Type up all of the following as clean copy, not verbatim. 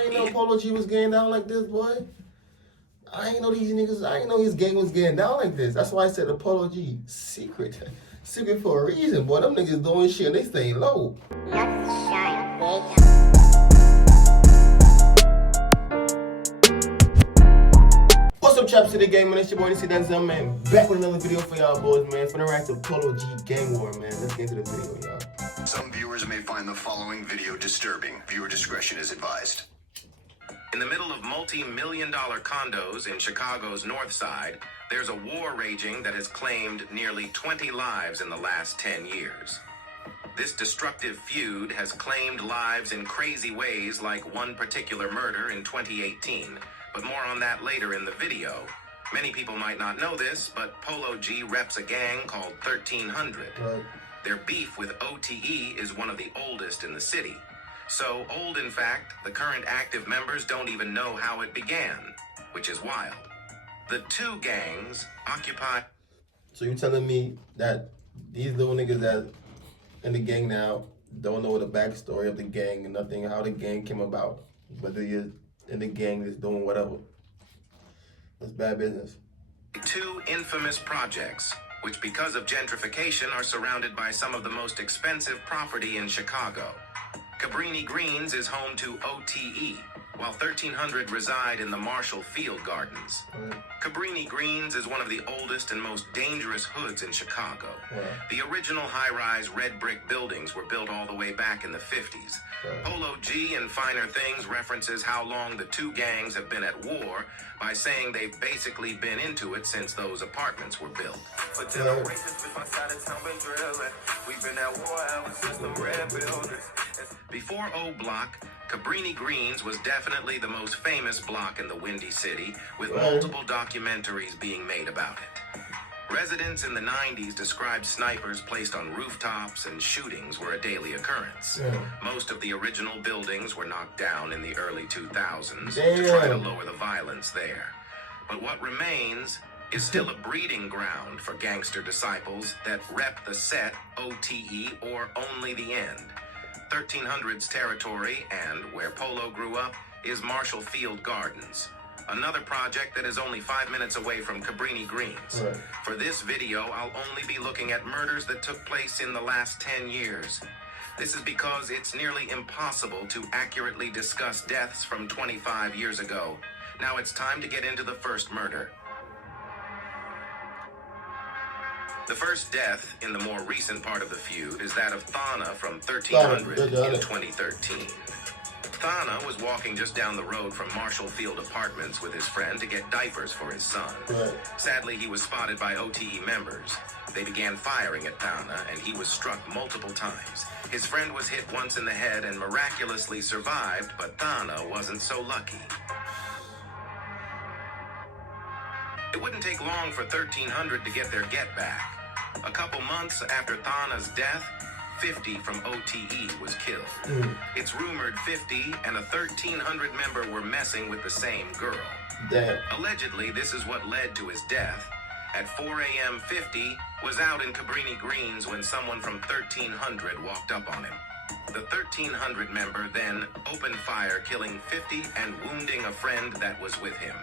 I ain't know Polo G was getting down like this, boy. I ain't know these niggas. I ain't know his gang was getting down like this. That's why I said the Polo G secret. Secret for a reason, boy. Them niggas doing shit and they stay low. What's up, chaps? To the game, man. It's your boy, this is Danzel, man. Back with another video for y'all boys, man. Finna react to Polo G gang war, man. Let's get into the video, y'all. Some viewers may find the following video disturbing. Viewer discretion is advised. In the middle of multi-million-dollar condos in Chicago's North Side, there's a war raging that has claimed nearly 20 lives in the last 10 years. This destructive feud has claimed lives in crazy ways, like one particular murder in 2018, but more on that later in the video. Many people might not know this, but Polo G reps a gang called 1300. Right. Their beef with OTE is one of the oldest in the city. So old, in fact, the current active members don't even know how it began, which is wild. The two gangs occupy... So you telling me that these little niggas that in the gang now don't know the backstory of the gang and nothing, how the gang came about, whether you're in the gang is doing whatever. It's bad business. Two infamous projects, which because of gentrification are surrounded by some of the most expensive property in Chicago. Cabrini Greens is home to OTE, while 1300 reside in the Marshall Field Gardens. Right. Cabrini Greens is one of the oldest and most dangerous hoods in Chicago. Right. The original high-rise red brick buildings were built all the way back in the 50s. Right. Polo G in Finer Things references how long the two gangs have been at war by saying they've basically been into it since those apartments were built. For generations, we side of town been drilling. We've been at war ever since the red buildings. Before O Block, Cabrini Greens was definitely the most famous block in the Windy City, with multiple documentaries being made about it. Residents in the 90s described snipers placed on rooftops and shootings were a daily occurrence. Most of the original buildings were knocked down in the early 2000s to try to lower the violence there. But what remains is still a breeding ground for gangster disciples that rep the set OTE or only the end. 1300's territory, and where Polo grew up, is Marshall Field Gardens, another project that is only 5 minutes away from Cabrini Greens. Right. For this video, I'll only be looking at murders that took place in the last 10 years. This is because it's nearly impossible to accurately discuss deaths from 25 years ago. Now it's time to get into the first murder. The first death in the more recent part of the feud is that of Thana from 1300 in 2013. Thana was walking just down the road from Marshall Field Apartments with his friend to get diapers for his son. Right. Sadly, he was spotted by OTE members. They began firing at Thana, and he was struck multiple times. His friend was hit once in the head and miraculously survived, but Thana wasn't so lucky. It wouldn't take long for 1300 to get their get back. A couple months after Thana's death, 50 from OTE was killed. It's rumored 50 and a 1300 member were messing with the same girl. Damn. Allegedly, this is what led to his death. At 4 a.m., 50 was out in Cabrini Greens when someone from 1300 walked up on him. The 1300 member then opened fire, killing 50 and wounding a friend that was with him.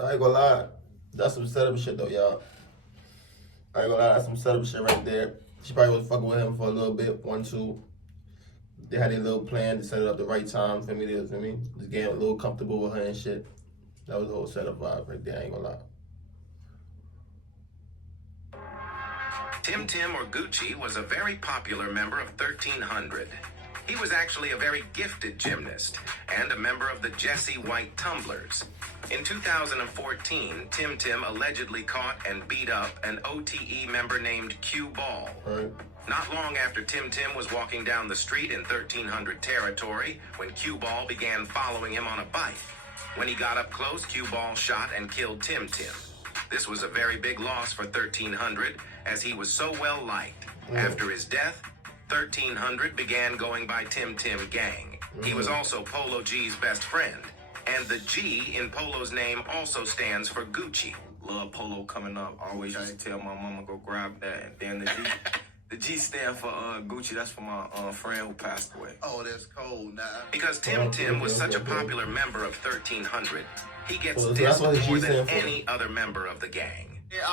I ain't gonna lie. That's some setup shit though, y'all. I ain't gonna lie, that's some setup shit right there. She probably was fucking with him for a little bit, 1, 2. They had a little plan to set it up the right time for me to, just getting a little comfortable with her and shit. That was the whole setup vibe right there, I ain't gonna lie. Tim Tim or Gucci was a very popular member of 1300. He was actually a very gifted gymnast and a member of the Jesse White Tumblers. In 2014, Tim Tim allegedly caught and beat up an OTE member named Q Ball. Right. Not long after Tim Tim was walking down the street in 1300 territory when Q Ball began following him on a bike. When he got up close, Q Ball shot and killed Tim Tim. This was a very big loss for 1300 as he was so well liked. After his death, 1300 began going by Tim Tim Gang. He was also Polo G's best friend. And the G in Polo's name also stands for Gucci. Love Polo coming up. Always used to tell my mama go grab that. And then the G, The G stand for Gucci. That's for my friend who passed away. Oh, that's cold now. Because Tim Tim was such a popular member of 1300, he gets So that's what the dissed G more than stand for. any other member of the gang. Yeah,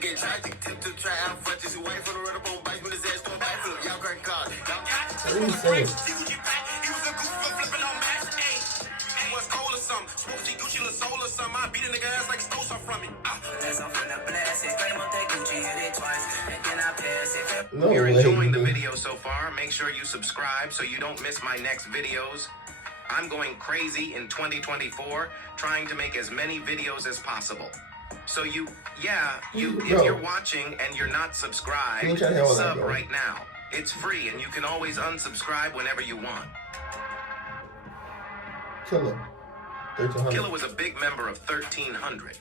get tragic. Tip to try out for this white for the red up on bike with his ass to a bike flip. Y'all crank cars. What are you saying? He was a goof for flipping on match. Hey, was cold or something. Smoked Gucci La Soul or something. I beat a nigga ass like he stole something from me. That's off in the blast. Claim on that Gucci, hit it twice. And then I pass it. No If you're way, enjoying the man. video so far, make sure you subscribe so you don't miss my next videos. I'm going crazy in 2024, trying to make as many videos as possible. So if you're watching and you're not subscribed, You trying to help that, sub bro. right now. It's free and you can always unsubscribe whenever you want. Killer. 1300. Killer was a big member of 1300.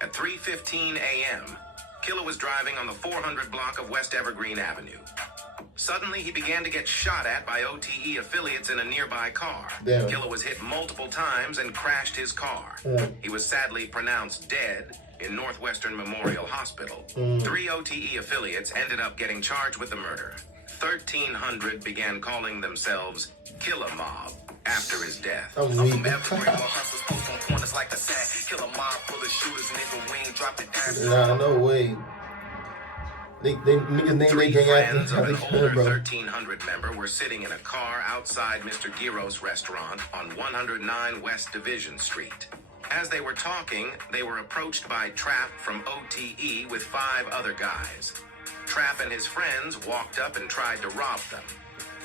At 3:15 a.m., Killer was driving on the 400 block of West Evergreen Avenue. Suddenly, he began to get shot at by OTE affiliates in a nearby car. Damn. Killer was hit multiple times and crashed his car. He was sadly pronounced dead in Northwestern Memorial Hospital. 3 OTE affiliates ended up getting charged with the murder. 1300 began calling themselves Killer Mob after his death. I'm I'm weak. from Evergreen, where hustlers post on corners like a sack. Kill a mob full of shooters, nigga, we ain't dropped it down. Nah, no way. They niggas name Three they gang friends of after an Killer, older bro. 1300 member were sitting in a car outside Mr. Giro's restaurant on 109 West Division Street. As they were talking, they were approached by Trap from OTE with 5 other guys. Trap and his friends walked up and tried to rob them.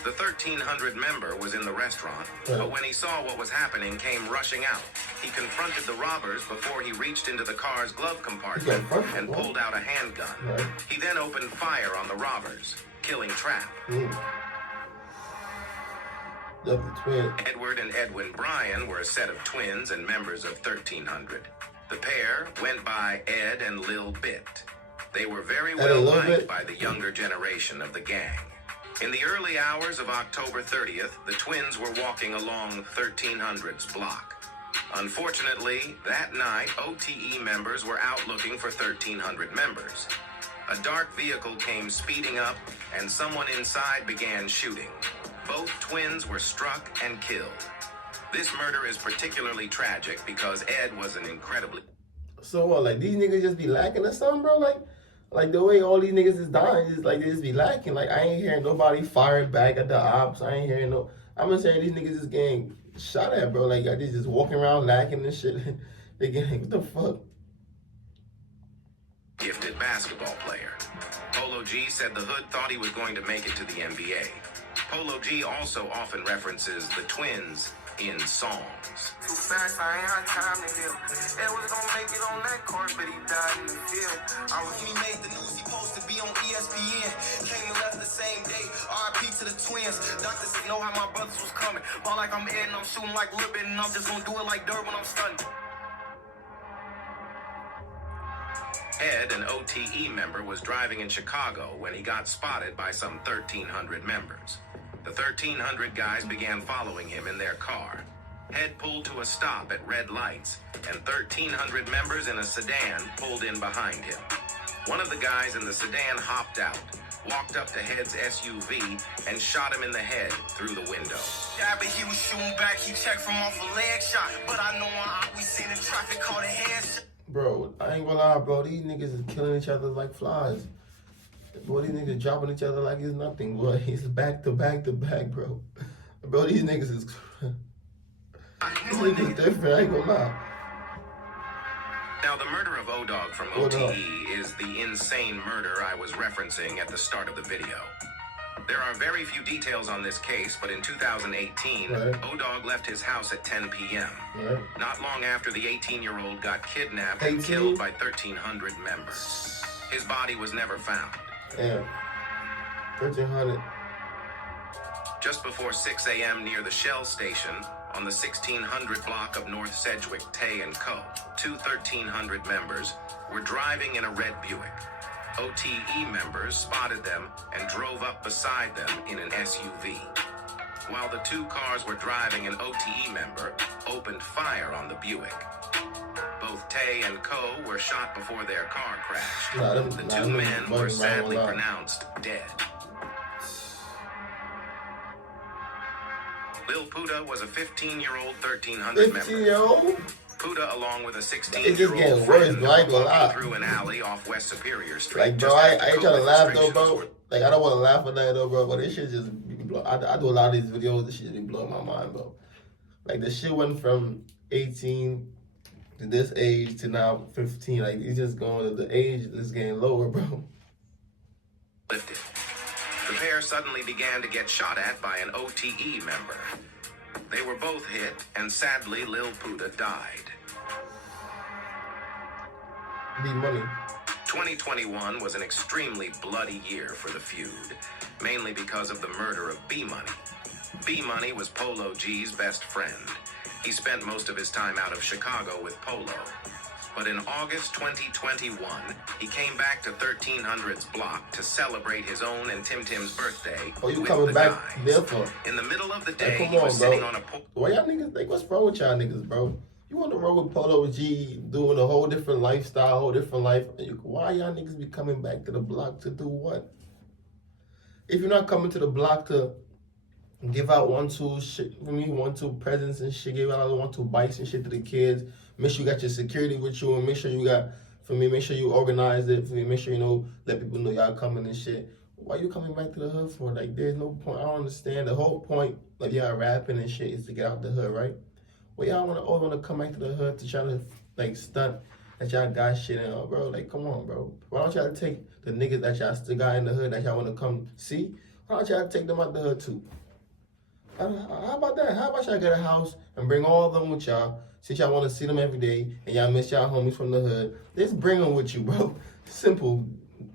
The 1300 member was in the restaurant, but when he saw what was happening, came rushing out. He confronted the robbers before he reached into the car's glove compartment and pulled out a handgun. He then opened fire on the robbers, killing Trap. The twin. Edward and Edwin Bryan were a set of twins and members of 1300. The pair went by Ed and Lil Bit. They were very well liked by the younger generation of the gang. In the early hours of October 30th, the twins were walking along 1300's block. Unfortunately, that night, OTE members were out looking for 1300 members. A dark vehicle came speeding up, and someone inside began shooting. Both twins were struck and killed. This murder is particularly tragic because Ed was an incredibly... So what, like these niggas just be lacking or something, bro? Like the way all these niggas is dying, is like they just be lacking. Like I ain't hearing nobody firing back at the ops. I ain't hearing no. I'm just saying these niggas is getting shot at, bro. Like they just walking around lacking and shit. They getting what the fuck? Gifted basketball player. Polo G said the hood thought he was going to make it to the NBA. Polo G also often references the twins in songs. Too fast, I ain't had time to heal. Ed was gonna make it on that court, but he died in the field. He made the news, he supposed to be on ESPN. Came and left the same day. RIP to the twins. Doctors said know how my brothers was coming. Ball like I'm Ed and I'm shooting like Lil Bit, and I'm just gonna do it like dirt when I'm stunning. Ed, an OTE member, was driving in Chicago when he got spotted by some 1300 members. The 1300 guys began following him in their car. Ed pulled to a stop at red lights, and 1300 members in a sedan pulled in behind him. One of the guys in the sedan hopped out, walked up to Ed's SUV, and shot him in the head through the window. Yeah, but he was shooting back. He checked from off a leg shot. But I know we seen in traffic caught a headshot. Bro, I ain't gonna lie, bro. These niggas is killing each other like flies. Boy, these niggas dropping each other like it's nothing. Boy, it's back to back to back, bro. Bro, these niggas is... These niggas different, I ain't gonna lie. Now, the murder of Odog from OTE is the insane murder I was referencing at the start of the video. There are very few details on this case, but in 2018, Odog left his house at 10 p.m. Not long after the 18-year-old got kidnapped and killed by 1300 members. His body was never found. Damn. 1300. Just before 6 a.m. near the Shell station on the 1600 block of North Sedgwick, Tay & Co., two 1300 members were driving in a red Buick. OTE members spotted them and drove up beside them in an SUV. While the two cars were driving, an OTE member opened fire on the Buick. Both Tay and Co. were shot before their car crashed. The Nah, two men were sadly right. pronounced dead. Lil Puda was a 15-year-old 1300 member. 15-year-old? Puda, along with a It's just 16-year-old getting friend, worse, bro. I ain't gonna lie. walking through an alley off West Superior Street. Like, bro, just I after ain't trying to COVID laugh though, restrictions bro. were- Like, I don't want to laugh at that though, bro. But this shit just be I do a lot of these videos. This shit be blowing my mind, bro. Like, the shit went from 18 to this age to now 15. Like, it's just going. The age is getting lower, bro. Lifted. The pair suddenly began to get shot at by an OTE member. They were both hit, and sadly, Lil Puda died. Need money. 2021 was an extremely bloody year for the feud, mainly because of the murder of B-Money. B-Money was Polo G's best friend. He spent most of his time out of Chicago with Polo. But in August 2021, he came back to 1300's block to celebrate his own and Tim Tim's birthday. Oh, you with coming the back guys. there for? In the middle of the Like, day, come he was on, sitting bro. on a Why y'all niggas, like, what's wrong with y'all niggas, bro? You on the road with Polo G, doing a whole different lifestyle, whole different life. Why y'all niggas be coming back to the block to do what? If you're not coming to the block to give out 1-2 shit, for me, 1-2 presents and shit, give out 1-2 bikes and shit to the kids, make sure you got your security with you, and make sure you got, for me, make sure you organize it, for me, make sure you know, let people know y'all coming and shit. Why you coming back to the hood for? Like, there's no point. I don't understand. The whole point of y'all rapping and shit is to get out the hood, right? Well, y'all always want to come back to the hood to try to, like, stunt that y'all got shit in, bro. Like, come on, bro. Why don't y'all take the niggas that y'all still got in the hood that y'all want to come see? Why don't y'all take them out the hood, too? How about that? How about y'all get a house and bring all of them with y'all, since y'all want to see them every day and y'all miss y'all homies from the hood? Just bring them with you, bro. Simple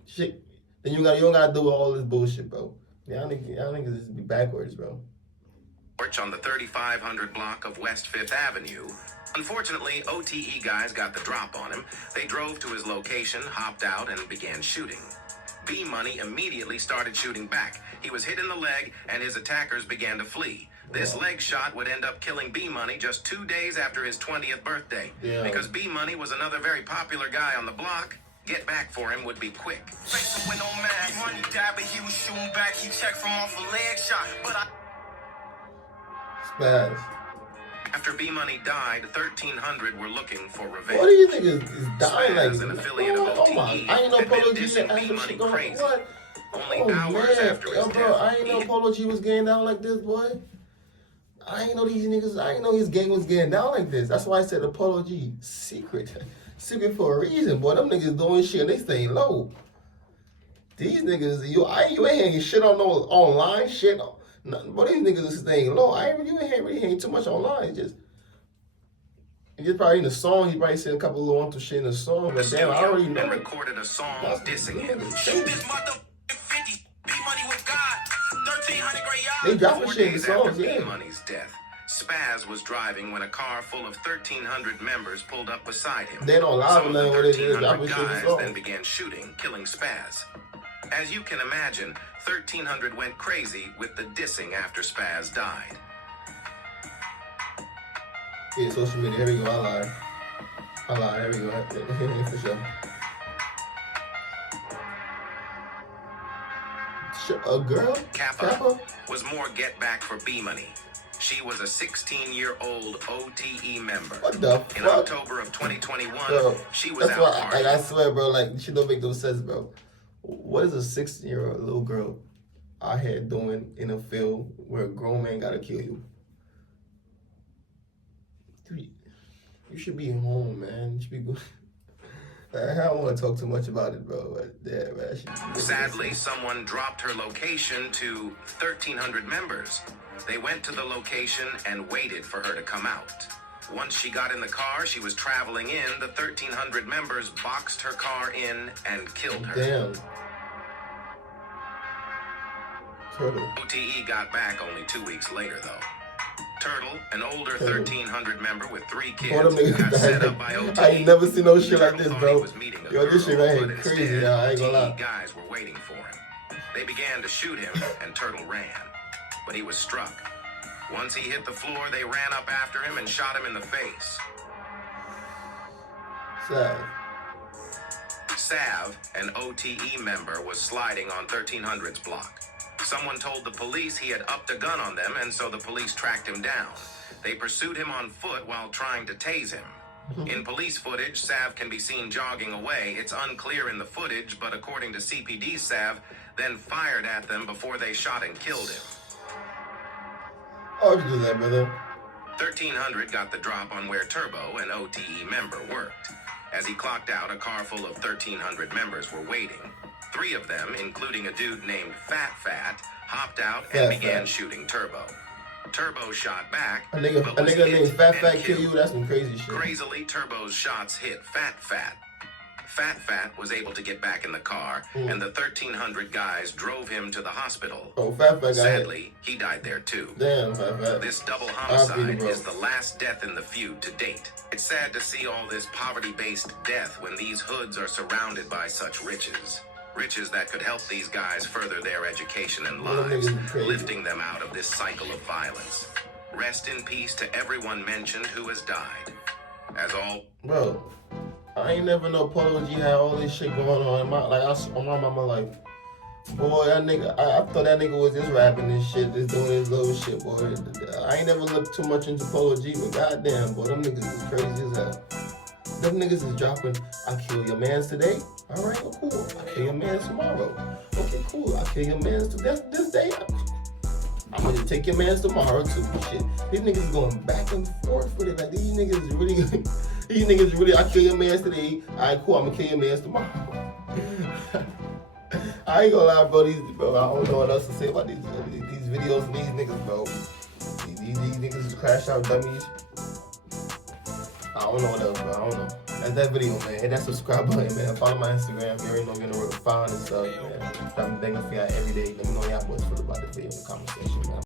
shit. Then you don't gotta do all this bullshit, bro. Y'all niggas just be backwards, bro. on the 3500 block of West 5th Avenue. Unfortunately, OTE guys got the drop on him. They drove to his location, hopped out, and began shooting. B-Money immediately started shooting back. He was hit in the leg, and his attackers began to flee. This leg shot would end up killing B-Money just 2 days after his 20th birthday. Yeah. Because B-Money was another very popular guy on the block, get back for him would be quick. Face went on mad. B-Money died, but he was shooting back. He checked from off a leg shot. But I Spaz. After B-Money died, 1300 were looking for revenge. What do you think is dying like? Spaz, an affiliate of Oh my! OTE, I ain't know had been Polo G dissing had some B-Money shit going on. crazy. What? Only Oh hours man, after his yo, bro, death, I ain't know Polo G was getting down like this, boy. I ain't know these niggas. I ain't know his gang was getting down like this. That's why I said the Polo G secret, secret for a reason, boy. Them niggas doing shit and they staying low. These niggas, you ain't hanging shit on no online shit. Nothing, but these niggas is staying low. You ain't really hanging too much online. It's just probably in the song. He probably said a couple of little on shit in the song. But damn, I already know. and recorded a song dissing him. shoot this motherfucking 50. B-Money with God. 1300 great yards. They dropping 4 shit in the days after songs, yeah. B-Money's death, Spaz was driving when a car full of 1300 members pulled up beside him. They don't lie Some with of the nothing what they did. 1300 Dropping shit in the guys songs. then began shooting, killing Spaz. As you can imagine, 1300 went crazy with the dissing after Spaz died. Yeah, social media. Here we go. I lied. Here we go. For sure. A girl? Kappa was more get back for B-Money. She was a 16-year-old OTE member. What the fuck? In October of 2021, Bro, she was that's out why, like, partying. I swear, bro, like, shit don't make no sense, bro. What is a 16-year-old little girl out here doing in a field where a grown man gotta kill you? Dude, you should be home, man. You should be good. I don't want to talk too much about it, bro. But yeah, man. Sadly, someone dropped her location to 1,300 members. They went to the location and waited for her to come out. Once she got in the car she was traveling in, the 1,300 members boxed her car in and killed her. Damn. Turtle. OTE got back only 2 weeks later, though. Turtle, an older 1,300 member with 3 All them kids, niggas got set died. up by OTE. I ain't never seen no shit like Turtle this, thought bro. he was meeting a Yo, this shit girl, right but here crazy, instead, y'all. I ain't gonna OTE lie. guys were waiting for him. They began to shoot him, and Turtle ran. But he was struck. Once he hit the floor, they ran up after him and shot him in the face. Sav, an OTE member, was sliding on 1300's block. Someone told the police he had upped a gun on them, and so the police tracked him down. They pursued him on foot while trying to tase him. In police footage, Sav can be seen jogging away. It's unclear in the footage, but according to CPD, Sav then fired at them before they shot and killed him. Oh, you do that, brother. 1300 got the drop on where Turbo, an OTE member, worked. As he clocked out, a car full of 1300 members were waiting. 3 of them, including a dude named Fat, hopped out and began shooting Turbo. Turbo shot back. A nigga named Fat kill you? That's some crazy shit. Crazily, Turbo's shots hit Fat. Fat was able to get back in the car, and the 1300 guys drove him to the hospital. Oh, Fat got Sadly, he died there too. Damn, Fat. This double homicide is the last death in the feud to date. It's sad to see all this poverty-based death when these hoods are surrounded by such riches. Riches that could help these guys further their education and lives, lifting them out of this cycle of violence. Rest in peace to everyone mentioned who has died. As all... Bro, I ain't never know Polo G had all this shit going on. On my mama, like, boy, that nigga, I thought that nigga was just rapping and shit, just doing his little shit, boy. I ain't never looked too much into Polo G, but goddamn, boy, them niggas is crazy as hell. Them niggas is dropping, I kill your mans today. All right, well, cool. I kill your mans tomorrow. Okay, cool. I kill your mans this day. I'm gonna take your mans tomorrow too. Shit, these niggas going back and forth with it. Like these niggas is really. I kill your mans today. All right, cool. I'm gonna kill your mans tomorrow. I ain't gonna lie, bro. I don't know what else to say about these videos and these niggas, bro. These niggas is crash out dummies. I don't know what else, bro. I don't know. That's that video, man. Hit that subscribe button, man. Follow my Instagram. You already know I'm gonna find and stuff, man. Drop me banging for y'all every day. Let me know y'all boys feel about this video in the comment section, man.